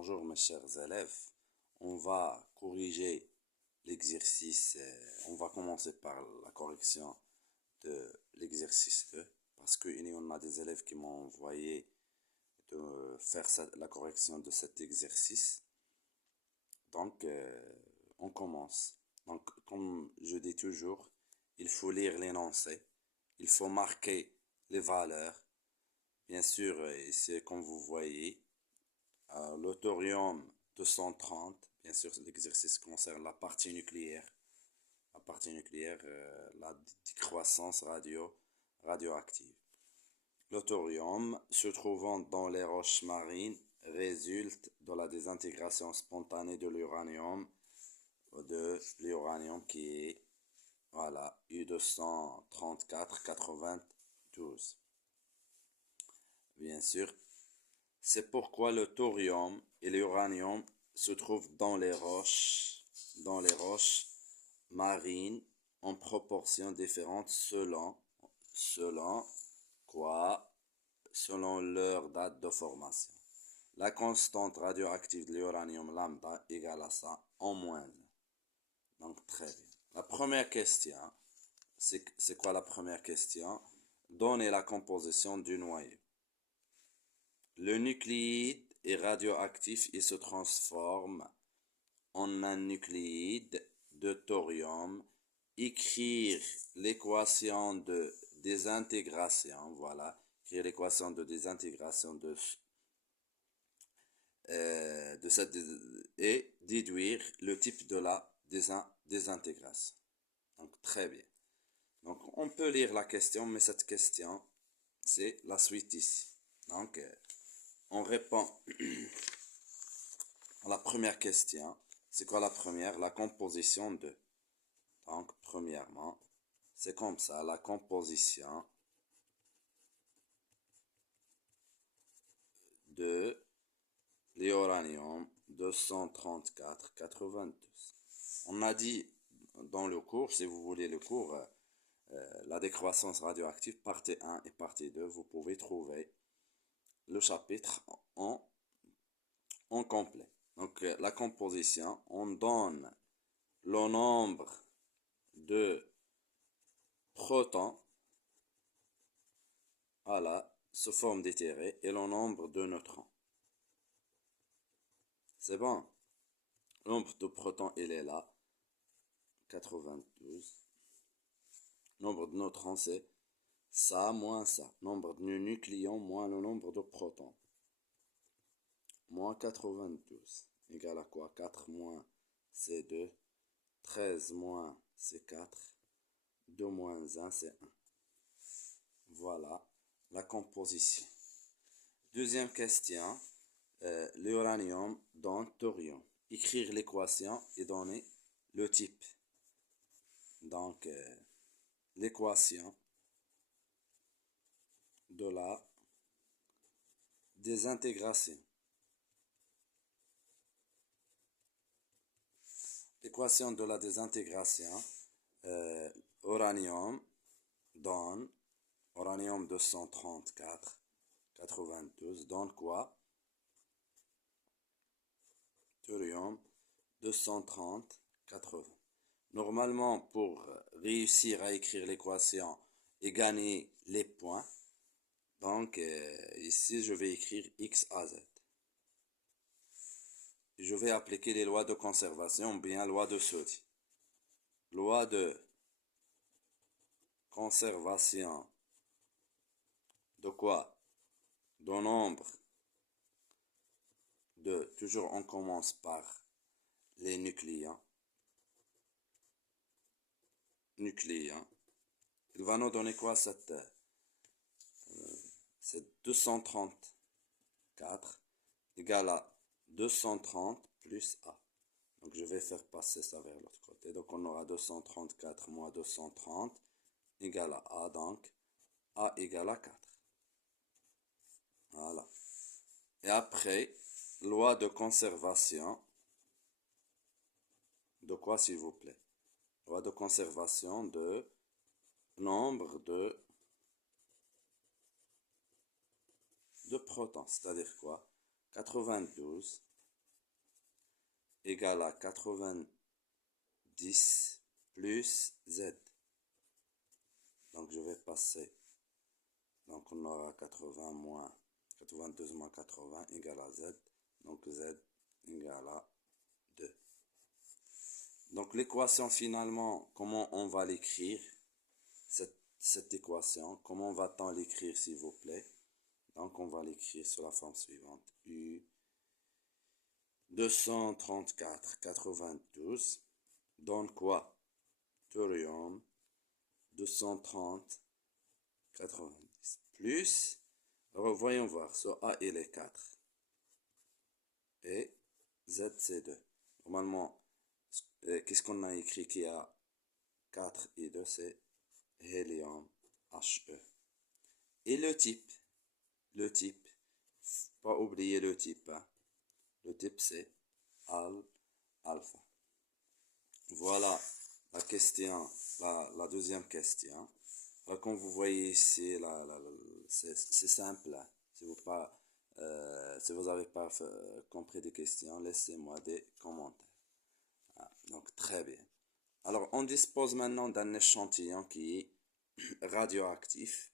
Bonjour mes chers élèves, on va corriger l'exercice, on va commencer par la correction de l'exercice 2 parce qu'il y en a des élèves qui m'ont envoyé de faire la correction de cet exercice. Donc on commence. Donc comme je dis toujours, il faut lire l'énoncé, il faut marquer les valeurs. Bien sûr, c'est comme vous voyez. Le thorium 230, bien sûr, l'exercice concerne la partie nucléaire. La partie nucléaire, la décroissance radioactive. Le thorium, se trouvant dans les roches marines, résulte de la désintégration spontanée de l'uranium qui est, voilà, U234-92. Bien sûr, c'est pourquoi le thorium et l'uranium se trouvent dans les roches marines en proportions différentes selon quoi? Selon leur date de formation. La constante radioactive de l'uranium lambda égale à ça en moins 1. Donc très bien. La première question, c'est quoi la première question? Donnez la composition du noyau. Le nucléide est radioactif et se transforme en un nucléide de thorium. Écrire l'équation de désintégration, voilà, écrire l'équation de désintégration de cette et déduire le type de la désintégration. Donc très bien. Donc on peut lire la question, mais cette question c'est la suite ici. Donc on répond à la première question. C'est quoi la première? La composition de. Donc, premièrement, c'est comme ça, la composition de l'uranium 234-92. On a dit dans le cours, si vous voulez le cours, la décroissance radioactive, partie 1 et partie 2, vous pouvez trouver le chapitre en complet. Donc, la composition, on donne le nombre de protons, voilà, sous forme d'éthéré, et le nombre de neutrons. C'est bon. Le nombre de protons, il est là, 92. Nombre de neutrons, c'est ça moins ça. Nombre de nucléons moins le nombre de protons. Moins 92. Égale à quoi? 4 moins c'est 2. 13 moins c'est 4. 2 moins 1 c'est 1. Voilà la composition. Deuxième question. L'uranium dans thorium. Écrire l'équation et donner le type. Donc, l'équation de la désintégration. L'équation de la désintégration, uranium donne, uranium 234, 92, donne quoi? Thorium 230, 80. Normalement, pour réussir à écrire l'équation et gagner les points, donc ici je vais écrire x à z. Je vais appliquer les lois de conservation, bien loi de Sauty. Loi de conservation de quoi? De nombre de, toujours on commence par les nucléons. Il va nous donner quoi cette 234 égale à 230 plus A. Donc je vais faire passer ça vers l'autre côté. Donc on aura 234 moins 230 égale à A. Donc A égale à 4. Voilà. Et après, loi de conservation. De quoi s'il vous plaît? Loi de conservation de nombre de protons. C'est-à-dire quoi? 92 égale à 90 plus Z. Donc je vais passer. Donc on aura 92 moins 80 égale à Z. Donc Z égale à 2. Donc l'équation finalement, comment on va l'écrire? Cette équation, comment va-t-on l'écrire s'il vous plaît? Donc on va l'écrire sur la forme suivante. U 234 92 donne quoi? Thorium 230 90 plus, alors voyons voir, soit A il est 4 et Z c'est 2. Normalement, qu'est-ce qu'on a écrit qui a 4 et 2? C'est hélium He. Et le type, pas oublier le type, hein. Le type c'est alpha. Voilà la question, la deuxième question. Alors, comme vous voyez ici, c'est simple, hein. Si vous n'avez pas compris des questions, laissez-moi des commentaires. Ah, donc très bien. Alors on dispose maintenant d'un échantillon qui est radioactif.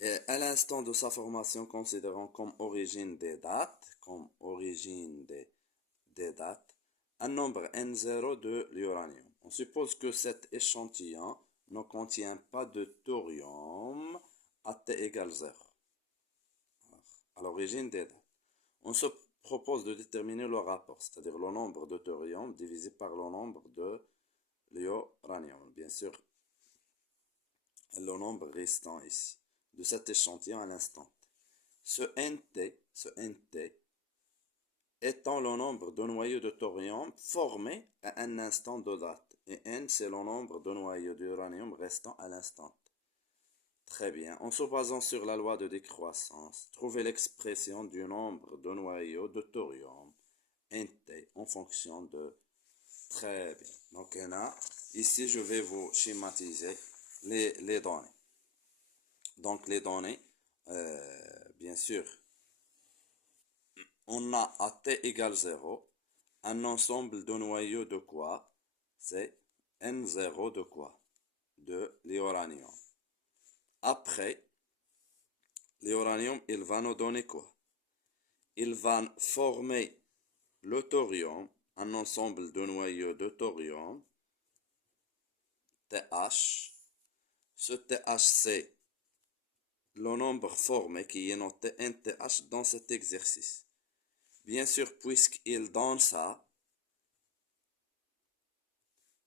Et à l'instant de sa formation, considérons comme origine des dates, un nombre N0 de l'uranium. On suppose que cet échantillon ne contient pas de thorium à T égale 0. À l'origine des dates. On se propose de déterminer le rapport, c'est-à-dire le nombre de thorium divisé par le nombre de l'uranium. Bien sûr, le nombre restant ici, de cet échantillon à l'instant. Ce NT étant le nombre de noyaux de thorium formés à un instant de date. Et N, c'est le nombre de noyaux d'uranium restant à l'instant. Très bien. En se basant sur la loi de décroissance, trouvez l'expression du nombre de noyaux de thorium NT en fonction de... Très bien. Donc, ici, je vais vous schématiser les données. Donc, les données, bien sûr, on a à T égale 0 un ensemble de noyaux de quoi? C'est N0 de quoi? De l'uranium. Après, l'uranium, il va nous donner quoi? Il va former le thorium, un ensemble de noyaux de thorium, TH. Ce TH, c'est le nombre formé qui est noté NTH dans cet exercice. Bien sûr, puisqu'il donne ça,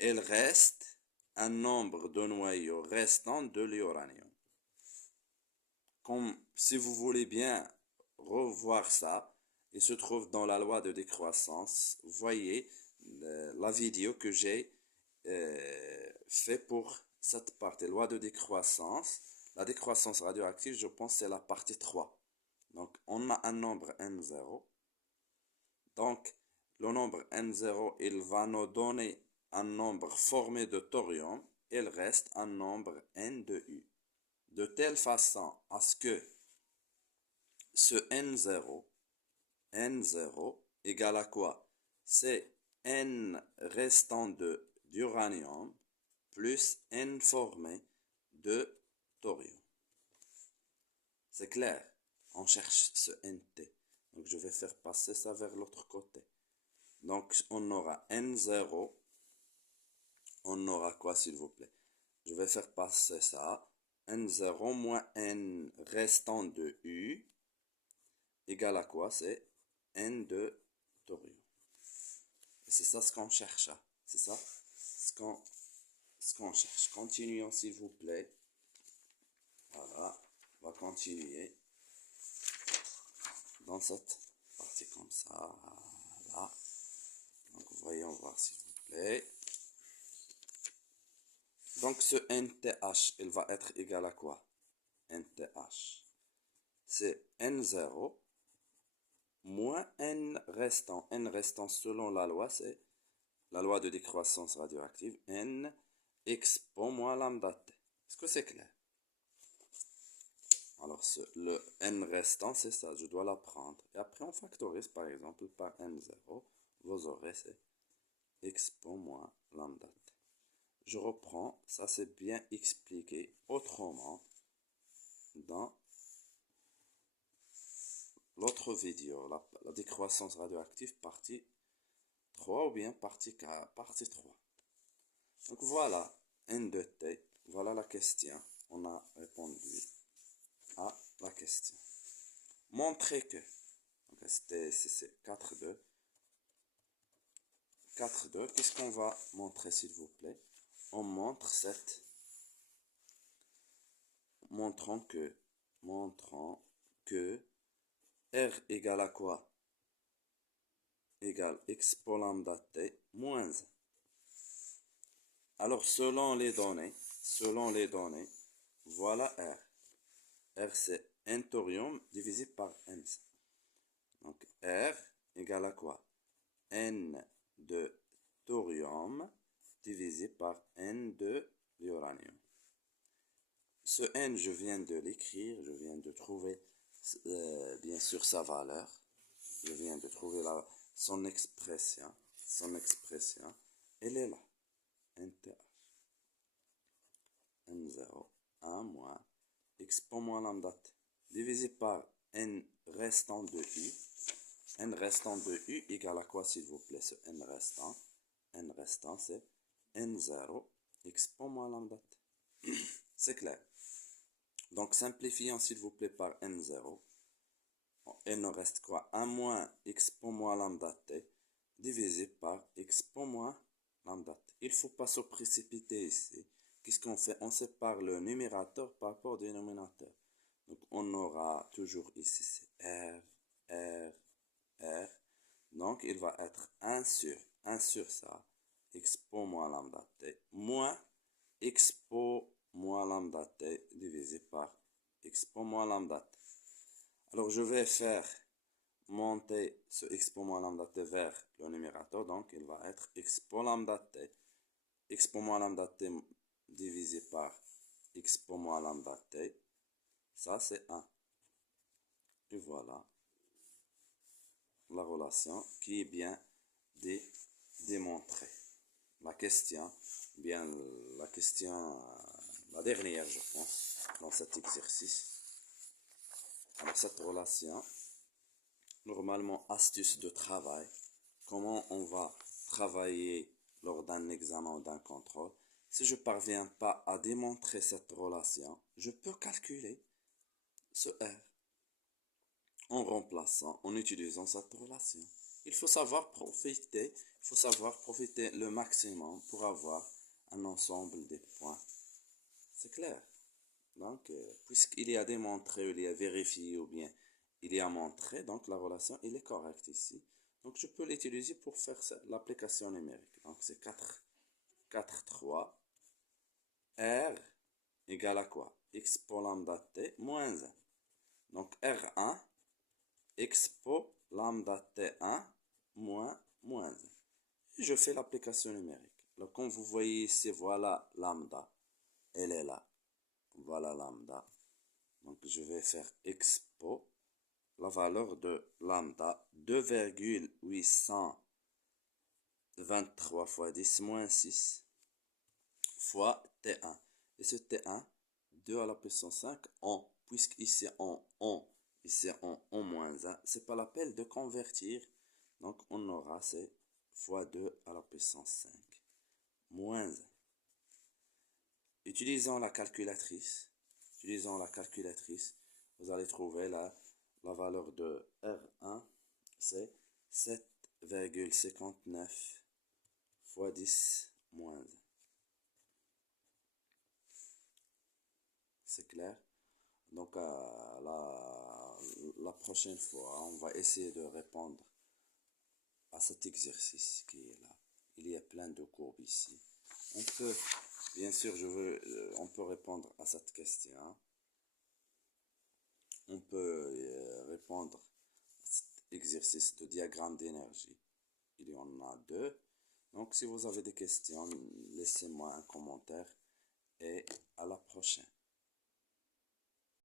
il reste un nombre de noyaux restants de l'uranium. Comme si vous voulez bien revoir ça, il se trouve dans la loi de décroissance. Voyez la vidéo que j'ai fait pour cette partie. Loi de décroissance. La décroissance radioactive, je pense, c'est la partie 3. Donc, on a un nombre N0. Donc, le nombre N0, il va nous donner un nombre formé de thorium. Il reste un nombre N de U. De telle façon à ce que ce N0 égale à quoi? C'est N restant d'uranium plus N formé de thorium. C'est clair? On cherche ce NT. Donc je vais faire passer ça vers l'autre côté. Donc on aura N0. On aura quoi s'il vous plaît? Je vais faire passer ça. N0 moins N restant de U égale à quoi? C'est N de thorium. Et c'est ça ce qu'on cherche. C'est ça ce qu'on cherche. Continuons s'il vous plaît. Voilà. On va continuer dans cette partie comme ça. Voilà. Donc voyons voir s'il vous plaît. Donc ce NTH, il va être égal à quoi? NTH. C'est N0 moins N restant. N restant selon la loi, c'est la loi de décroissance radioactive. N expo moins lambda T. Est-ce que c'est clair? Alors, le n restant, c'est ça, je dois la prendre. Et après, on factorise, par exemple, par n0. Vous aurez, c'est expo moins lambda t. Je reprends, ça c'est bien expliqué autrement dans l'autre vidéo, la décroissance radioactive partie 3 ou bien partie 3. Donc voilà, n de t, voilà la question. On a répondu à la question. Montrer que, c'est 4,2. 4,2, qu'est-ce qu'on va montrer s'il vous plaît? On montre cette, montrant que R égale à quoi? Égale expo lambda t moins 1. Alors, selon les données, voilà R. R, c'est n thorium divisé par n. Donc, R égale à quoi? N de thorium divisé par n de l'uranium. Ce n, je viens de l'écrire, je viens de trouver bien sûr sa valeur. Je viens de trouver son expression. Elle est là. NTH. N0, 1 moins expo moins lambda t divisé par n restant de U. N restant de U égale à quoi, s'il vous plaît, ce n restant? N restant, c'est N0 expo moins lambda t. C'est clair. Donc, simplifions, s'il vous plaît, par N0. Il nous reste quoi? 1 moins expo moins lambda t divisé par expo moins lambda t. Il ne faut pas se précipiter ici. Qu'est-ce qu'on fait? On sépare le numérateur par rapport au dénominateur. Donc, on aura toujours ici, c'est R. Donc, il va être 1 sur ça, expo moins lambda t, moins expo moins lambda t divisé par expo moins lambda t. Alors, je vais faire monter ce expo moins lambda t vers le numérateur. Donc, il va être expo lambda t. Expo moins lambda t divisé par expo moins lambda t. Ça, c'est 1. Et voilà la relation qui est bien démontrée. La question, la dernière, je pense, dans cet exercice. Alors, cette relation, normalement, astuce de travail, comment on va travailler lors d'un examen ou d'un contrôle. Si je ne parviens pas à démontrer cette relation, je peux calculer ce R en remplaçant, en utilisant cette relation. Il faut savoir profiter le maximum pour avoir un ensemble des points. C'est clair. Donc, puisqu'il y a démontré, il y a vérifié ou bien il y a montré, donc la relation, elle est correcte ici. Donc, je peux l'utiliser pour faire l'application numérique. Donc, c'est 4,3. R égale à quoi? Expo lambda t moins 1. Donc, R1 expo lambda t1 moins 1. Et je fais l'application numérique. Alors, comme vous voyez ici, voilà lambda. Elle est là. Voilà lambda. Donc, je vais faire expo. La valeur de lambda, 2,823 fois 10 moins 6 fois T1. Et ce T1, 2 à la puissance 5 en, puisqu'ici ici en moins 1, c'est pas la peine de convertir. Donc, on aura c'est fois 2 à la puissance 5 moins 1. Utilisons la calculatrice, vous allez trouver la valeur de R1, c'est 7,59 fois 10 moins 1. C'est clair? Donc, la prochaine fois, on va essayer de répondre à cet exercice qui est là. Il y a plein de courbes ici. On peut, bien sûr, on peut répondre à cette question. On peut répondre à cet exercice de diagramme d'énergie. Il y en a 2. Donc, si vous avez des questions, laissez-moi un commentaire et à la prochaine.